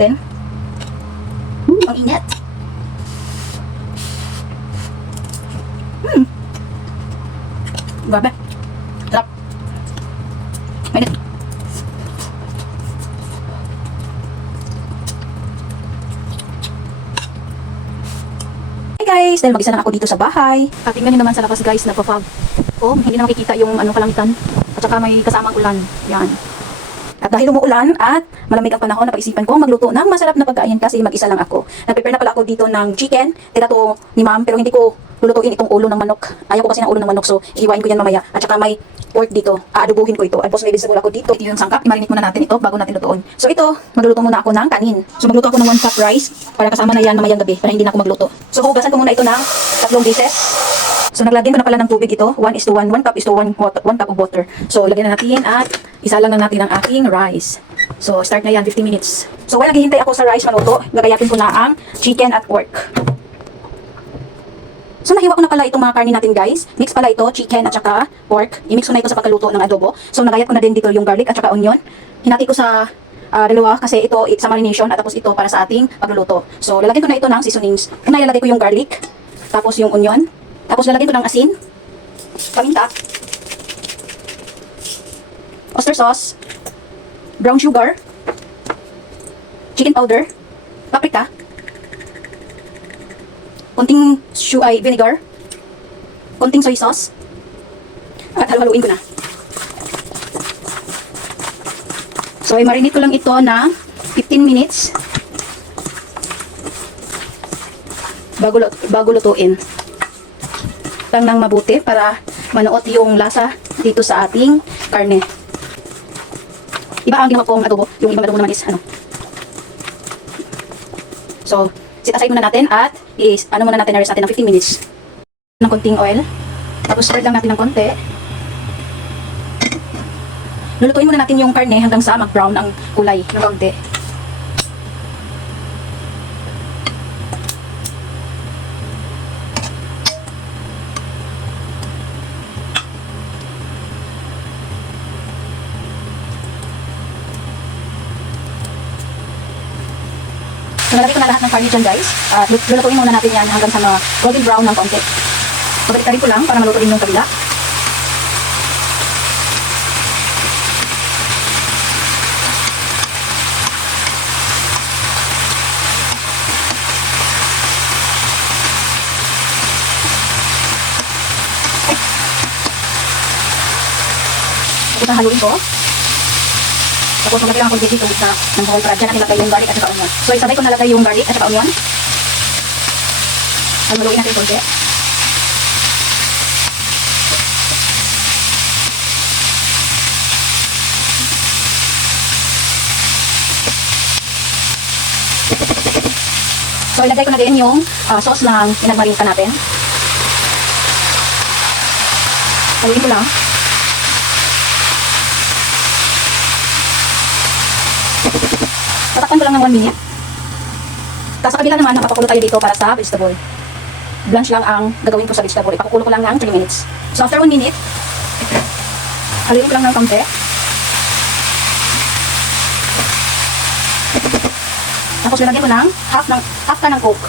Then, ang init. Grabe. Sarap. Mainit. Hey guys, dahil mag-isa lang ako dito sa bahay. At tingnan nyo naman sa labas guys, nagpa-fog. Oh, hindi na makikita yung kalangitan. At saka may kasamang ulan. Yan. At dahil umuulan at malamig ang panahon, napag-isipan kong magluto ng masarap na pagkain kasi mag-isa lang ako. Nag-prepare na pala ako dito ng chicken. Tira to ni ma'am, pero hindi ko lulutuin itong ulo ng manok. Ayaw ko kasi ng ulo ng manok, so ihiwain ko yan mamaya. At saka may pork dito. Aadubuhin ko ito. Tapos may vegetable ako dito. Ito yung sangkap. Imarinate muna natin ito bago natin lutuin. So ito, magluluto muna ako ng kanin. So magluto ako ng 1 cup rice para kasama na yan mamayang gabi para hindi na ako magluto. So hugasan ko muna ito ng 3 beses. So naglagyan ko na pala ng tubig ito. 1:1. 1 cup is to 1 cup of water. So ilagyan na natin at isa lang na natin ang aking rice. So start na yan, 50 minutes. So while naghihintay ako sa rice maluto, gagayatin ko na ang chicken at pork. So nahiwa ko na pala itong mga karne natin guys. Mix pala ito, chicken at saka pork. I-mix ko na ito sa pagkaluto ng adobo. So nagayat ko na din dito yung garlic at saka onion. Hinati ko sa dalawa kasi ito sa marination at tapos ito para sa ating pagluluto. So lalagyan ko na ito ng seasonings. Una ilalagay ko yung garlic, tapos yung onion, tapos lalagyan ko ng asin, paminta, oyster sauce, brown sugar, chicken powder, paprika, konting vinegar, konting soy sauce, at haluin ko na. So, i-marinate ko lang ito na 15 minutes bago lutuin. Lang ng mabuti para manuot yung lasa dito sa ating karne. Iba ang ginawa kong adobo. Yung ibang adobo naman is So, sit aside muna natin at muna natin na-rest natin ng 15 minutes. Ng konting oil. Tapos spread lang natin ng konti. Lulutuin muna natin yung karne hanggang sa mag-brown ang kulay ng konti. So, nalagay ko na lahat ng karne dyan guys. Lulutuin muna natin yan hanggang sa golden brown ng konti. Pagkitarin ko lang para maluto din yung kabila. Tapos ang haluin ko. Tapos maglagay lang ako dito ng bawal para dyan natin lagay yung garlic at saka onion. So isabay ko nalagay yung garlic at saka onion. Haluin natin konti. So ilagay ko na din yung sauce na pinagmarin pa natin. Haluin ko lang. Tatakpan ko lang ng 1 minute. Tapos sa kabila naman, napapakulo tayo dito para sa vegetable. Blanch lang ang gagawin ko sa vegetable. Ipakukulo ko lang ng 3 minutes. So after 1 minute, haluin ko lang ng konti. Tapos lalagyan ko ng half can ng Coke,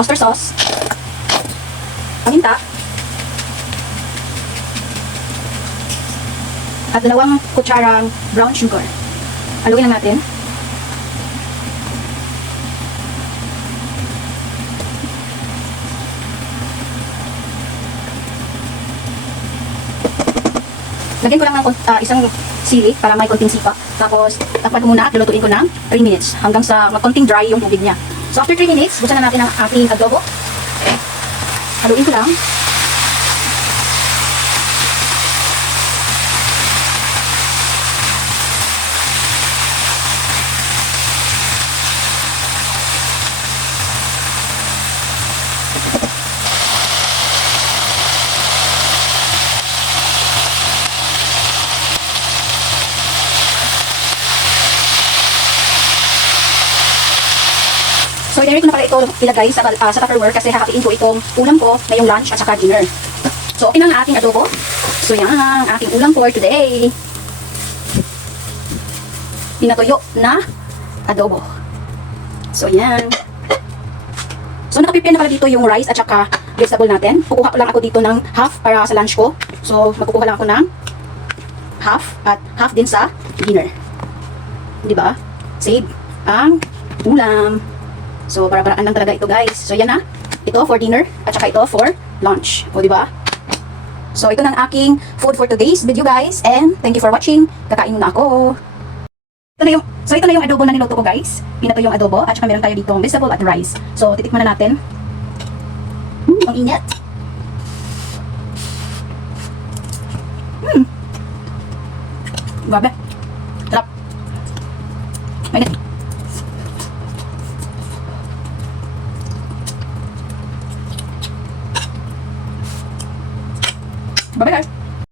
oyster sauce, paminta, at 2 kutsarang brown sugar. Haluin lang natin. Lagyan ko lang ng isang sili para may konting sipa. Tapos, takpan ko muna at lulutuin ko ng 3 minutes hanggang sa konting dry yung tubig niya. So, after 3 minutes, buksan na natin ang ating adobo. Haluin ko lang. So, i-direct ko na pala ito ilagay sa Tupperware kasi hahatiin ko itong ulam ko ngayong lunch at saka dinner. So, okay na ang ating adobo. So, yan ang aking ulam for today. Pinatuyo na adobo. So, yan. So, naka-prepare na pala dito yung rice at saka vegetable natin. Kukuha ko lang ako dito ng half para sa lunch ko. So, magkukuha lang ako ng half at half din sa dinner. Diba? Save ang ulam. So, para-paraan lang talaga ito, guys. So, yan na. Ito for dinner at saka ito for lunch. O, diba? So, ito na ang aking food for today's video, guys. And thank you for watching. Kakain muna ako. Ito na yung adobo na niluto ko, guys. Pinato yung adobo at saka meron tayo dito vegetable at rice. So, titikman na natin. Ang init. Grabe. Sarap. Mainit. Bye-bye, guys.